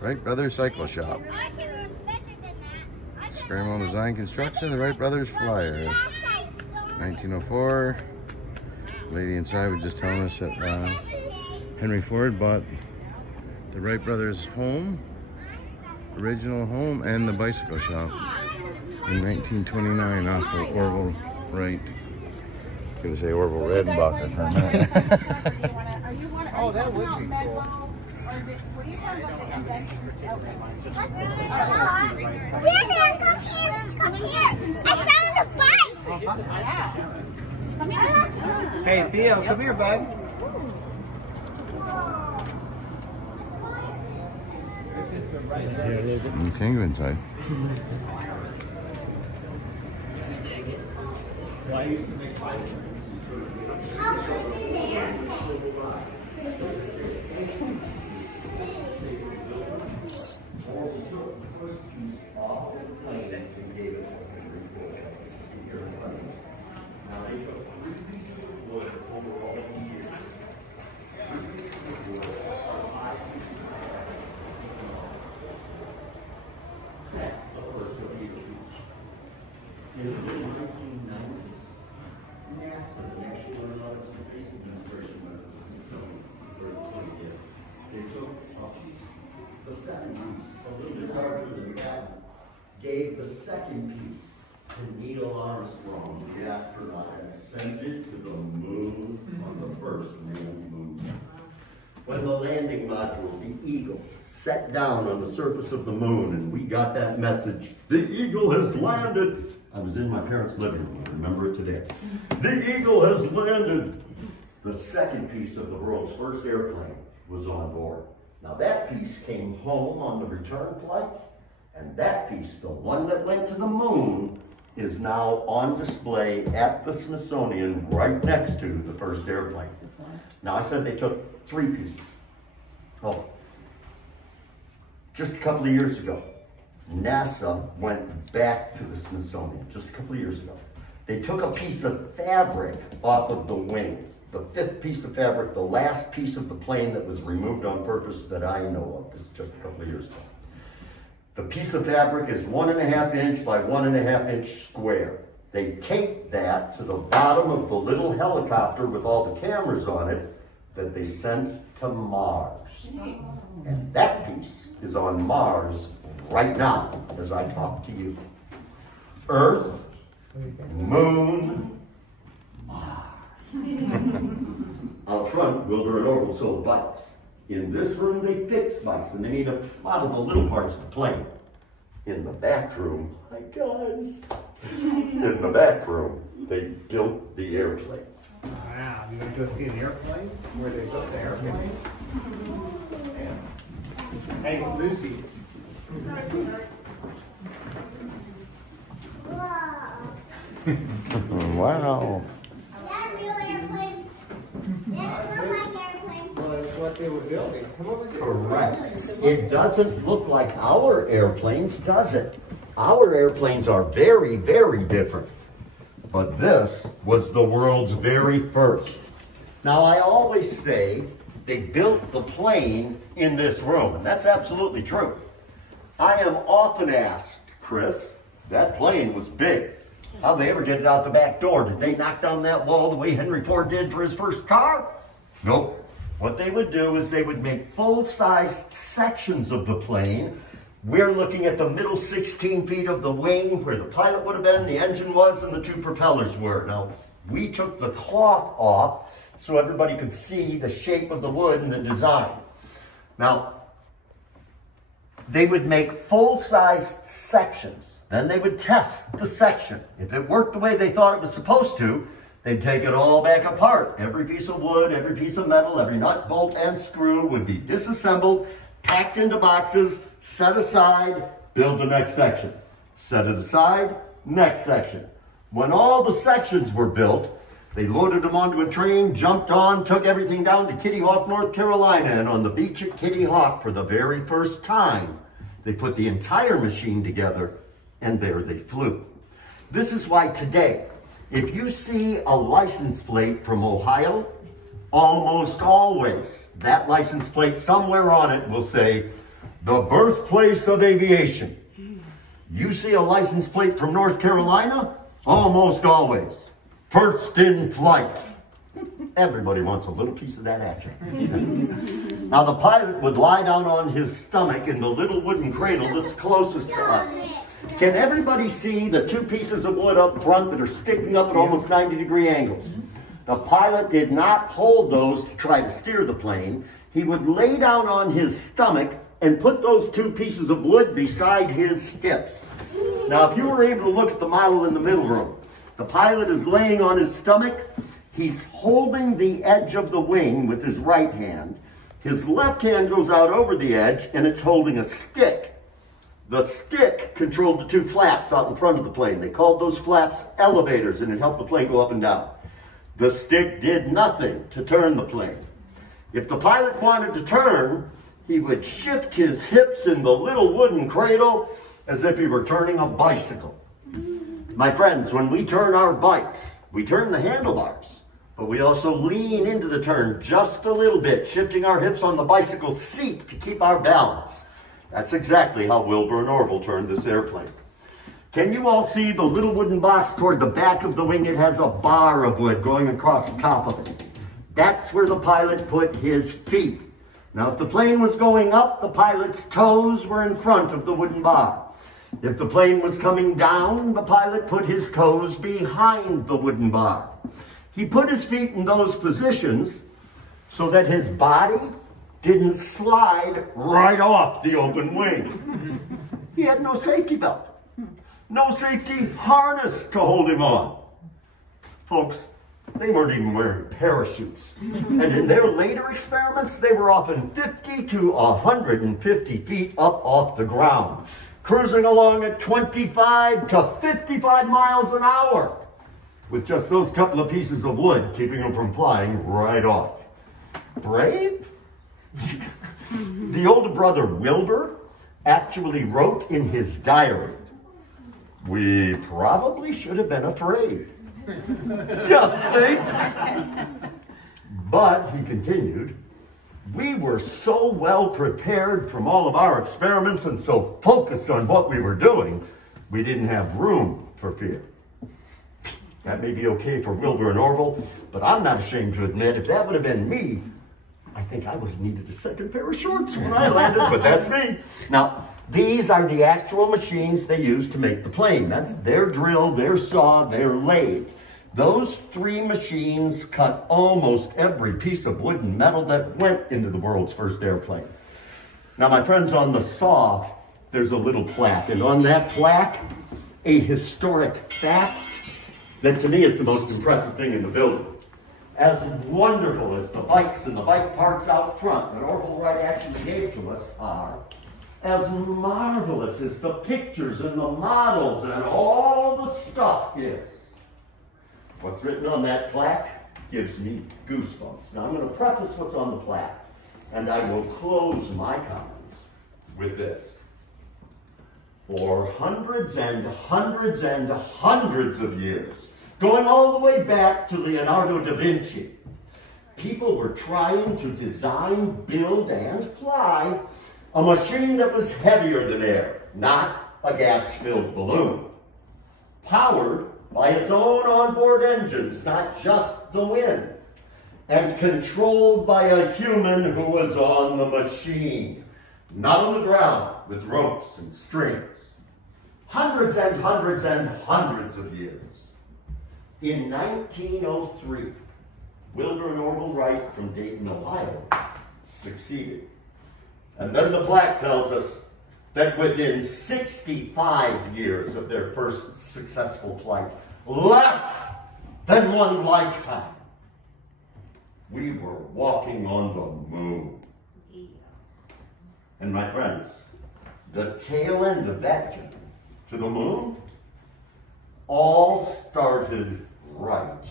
Wright Brothers Cycle Shop. Experimental design construction, the Wright Brothers Flyer. 1904. Lady inside was just telling us that Henry Ford bought the Wright Brothers home, original home, and the bicycle shop in 1929 off of Orville Wright. I was going to say Orville Redenbacher for a minute. Oh, that would be cool. Hey, Theo, come here, bud. This is the right. You can go inside. Well, I used to make bicycles. How good is it? Gave the second piece to Neil Armstrong, the astronaut, and sent it to the moon on the first manned moon. When the landing module, the Eagle, set down on the surface of the moon and we got that message, the Eagle has landed. I was in my parents' living room, I remember it today. The Eagle has landed. The second piece of the world's first airplane was on board. Now that piece came home on the return flight. And that piece, the one that went to the moon, is now on display at the Smithsonian right next to the first airplane. Now I said they took 3 pieces. Oh, just a couple of years ago, NASA went back to the Smithsonian, just a couple of years ago. They took a piece of fabric off of the wing, the 5th piece of fabric, the last piece of the plane that was removed on purpose that I know of. This is just a couple of years ago. The piece of fabric is 1.5 inch by 1.5 inch square. They taped that to the bottom of the little helicopter with all the cameras on it that they sent to Mars. And that piece is on Mars right now as I talk to you. Earth, moon, Mars. Out front, Wilder and Orville sold bikes. In this room, they fixed bikes, and they made a lot of the little parts of the plane. In the back room, hi guys, in the back room, they built the airplane. Wow, you want to go see an airplane? Where they built the airplane? Yeah. Hey, Lucy. Wow. Is that a real airplane? That looks like airplane. Well, that's what they were building. Come over here. Correct. It doesn't look like our airplanes, does it? Our airplanes are very, very different. But this was the world's very first. Now, I always say they built the plane in this room, and that's absolutely true. I am often asked, Chris, that plane was big. How'd they ever get it out the back door? Did they knock down that wall the way Henry Ford did for his first car? Nope. What they would do is they would make full-sized sections of the plane. We're looking at the middle 16 feet of the wing where the pilot would have been, the engine was, and the 2 propellers were. Now, we took the cloth off so everybody could see the shape of the wood and the design. Now, they would make full-sized sections. Then they would test the section. If it worked the way they thought it was supposed to, they'd take it all back apart. Every piece of wood, every piece of metal, every nut, bolt, and screw would be disassembled, packed into boxes, set aside, build the next section. Set it aside, next section. When all the sections were built, they loaded them onto a train, jumped on, took everything down to Kitty Hawk, North Carolina, and on the beach at Kitty Hawk for the very first time, they put the entire machine together, and there they flew. This is why today, if you see a license plate from Ohio, almost always that license plate somewhere on it will say, the birthplace of aviation. You see a license plate from North Carolina? Almost always. First in flight. Everybody wants a little piece of that action. Now the pilot would lie down on his stomach in the little wooden cradle that's closest to us. Can everybody see the two pieces of wood up front that are sticking up at almost 90-degree angles? The pilot did not hold those to try to steer the plane. He would lay down on his stomach and put those two pieces of wood beside his hips. Now, if you were able to look at the model in the middle room, the pilot is laying on his stomach. He's holding the edge of the wing with his right hand. His left hand goes out over the edge, and it's holding a stick. The stick controlled the two flaps out in front of the plane. They called those flaps elevators, and it helped the plane go up and down. The stick did nothing to turn the plane. If the pilot wanted to turn, he would shift his hips in the little wooden cradle as if he were turning a bicycle. My friends, when we turn our bikes, we turn the handlebars, but we also lean into the turn just a little bit, shifting our hips on the bicycle seat to keep our balance. That's exactly how Wilbur and Orville turned this airplane. Can you all see the little wooden box toward the back of the wing? It has a bar of wood going across the top of it. That's where the pilot put his feet. Now, if the plane was going up, the pilot's toes were in front of the wooden bar. If the plane was coming down, the pilot put his toes behind the wooden bar. He put his feet in those positions so that his body didn't slide right off the open wing. He had no safety belt, no safety harness to hold him on. Folks, they weren't even wearing parachutes. And in their later experiments, they were often 50 to 150 feet up off the ground, cruising along at 25 to 55 miles an hour, with just those couple of pieces of wood keeping them from flying right off. Brave? The older brother, Wilbur, actually wrote in his diary, "We probably should have been afraid." Yeah, think? But, he continued, "We were so well prepared from all of our experiments and so focused on what we were doing, we didn't have room for fear." That may be okay for Wilbur and Orville, but I'm not ashamed to admit, if that would have been me, I think I would have needed a second pair of shorts when I landed, but that's me. Now, these are the actual machines they use to make the plane. That's their drill, their saw, their lathe. Those three machines cut almost every piece of wood and metal that went into the world's first airplane. Now, my friends, on the saw, there's a little plaque, and on that plaque, a historic fact that to me is the most impressive thing in the building. As wonderful as the bikes and the bike parts out front that Orville Wright actually gave to us are, as marvelous as the pictures and the models and all the stuff is, what's written on that plaque gives me goosebumps. Now I'm going to preface what's on the plaque, and I will close my comments with this. For hundreds and hundreds and hundreds of years, going all the way back to Leonardo da Vinci, people were trying to design, build, and fly a machine that was heavier than air, not a gas-filled balloon, powered by its own onboard engines, not just the wind, and controlled by a human who was on the machine, not on the ground with ropes and strings. Hundreds and hundreds and hundreds of years. In 1903, Wilbur and Orville Wright from Dayton, Ohio, succeeded. And then the plaque tells us that within 65 years of their first successful flight, less than one lifetime, we were walking on the moon. And my friends, the tail end of that journey to the moon all started right